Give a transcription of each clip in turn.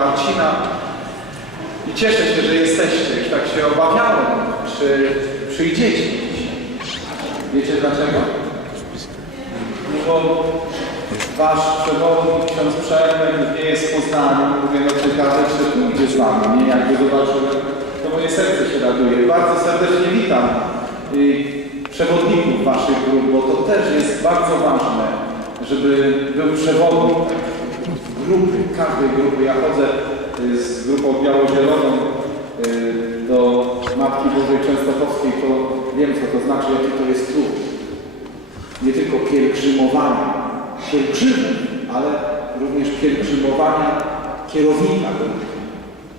Marcina i cieszę się, że jesteście. Już tak się obawiałem, czy przyjdziecie dzisiaj. Wiecie dlaczego? Bo wasz przewodnik, ksiądz Przemek nie jest w Poznaniu. Mówię, no ciekawe, czy pójdzie z wami. Nie, jakby zobaczyłem, to moje serce się raduje. Bardzo serdecznie witam y, przewodników waszych grup, bo to też jest bardzo ważne, żeby był przewodnik grupy, każdej grupy. Ja chodzę y, z grupą biało-zieloną y, do Matki Bożej Częstochowskiej, to wiem, co to znaczy, jaki to jest trud. Nie tylko pielgrzymowania pielgrzymów, ale również pielgrzymowania kierownika grupy.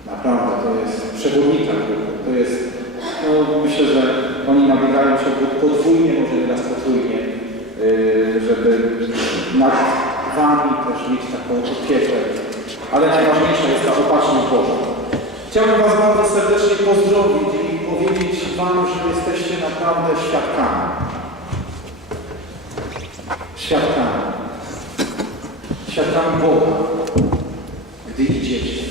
Naprawdę, to jest przewodnika grupy. To jest, no myślę, że oni nabiegają się podwójnie, może teraz potrójnie, y, żeby nad Wami też mieć taką opiekę. Ale najważniejsza jest ta opatrzność Boża. Chciałbym Was bardzo serdecznie pozdrowić i powiedzieć Wam, że jesteście naprawdę świadkami. Świadkami. Świadkami Boga, gdy idziecie.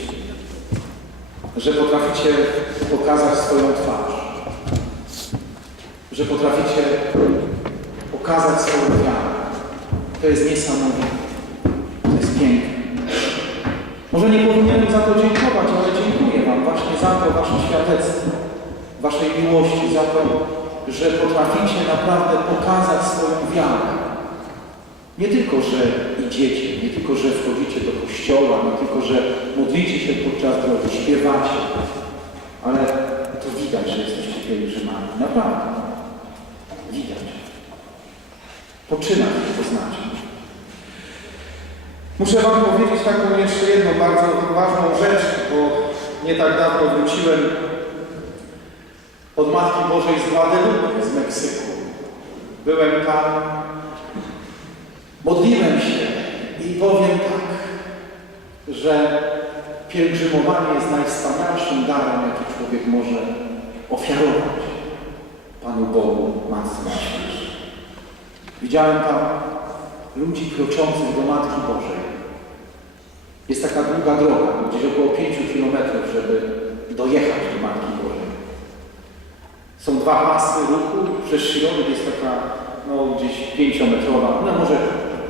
Że potraficie pokazać swoją twarz. Że potraficie pokazać swoją wiarę. To jest niesamowite. Piękne. Może nie powinienem za to dziękować, ale dziękuję Wam właśnie za to Wasze świadectwo, Waszej miłości, za to, że potraficie naprawdę pokazać swoją wiarę. Nie tylko, że idziecie, nie tylko, że wchodzicie do kościoła, nie tylko, że modlicie się podczas drogi, śpiewacie, ale to widać, że jesteście pielgrzymami. Naprawdę. Widać. Poczyna to znaczy. Muszę Wam powiedzieć taką jeszcze jedną bardzo ważną rzecz, bo nie tak dawno wróciłem od Matki Bożej z Guadalupe, z Meksyku. Byłem tam, modliłem się i powiem tak, że pielgrzymowanie jest najwspanialszym darem, jaki człowiek może ofiarować Panu Bogu, Matce. Widziałem tam ludzi kroczących do Matki Bożej. Jest taka długa droga, gdzieś około 5 kilometrów, żeby dojechać do Matki Bożej. Są dwa pasy ruchu, przez środek jest taka no, gdzieś pięciometrowa, no może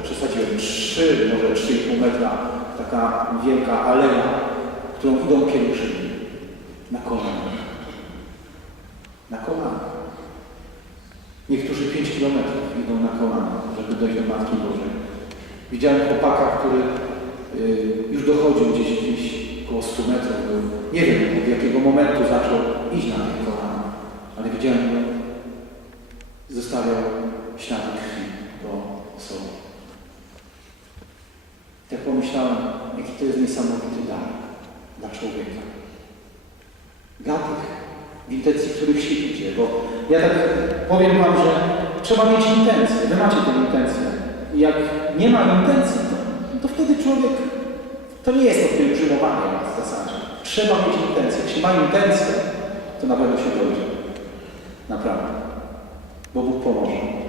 przesadziłem 3, może 3,5 metra, taka wielka aleja, którą idą pielgrzymi na kolanach. Na kolanach. Niektórzy 5 kilometrów do Matki Bożej. Widziałem chłopaka, który y, już dochodził gdzieś, gdzieś około 100 metrów. Był. Nie wiem od jakiego momentu zaczął iść na te kolana, ale widziałem go, zostawiał ślady krwi po sobie. Tak pomyślałem, jaki to jest niesamowity dar dla człowieka. Dla tych, w intencji których się idzie, bo ja tak powiem Wam, że trzeba mieć intencję, Wy macie tę intencję. I jak nie ma intencji, to, to wtedy człowiek, to nie jest to pielgrzymowanie w zasadzie. Trzeba mieć intencję. Jeśli ma intencję, to na pewno się dojdzie. Naprawdę. Bo Bóg pomoże.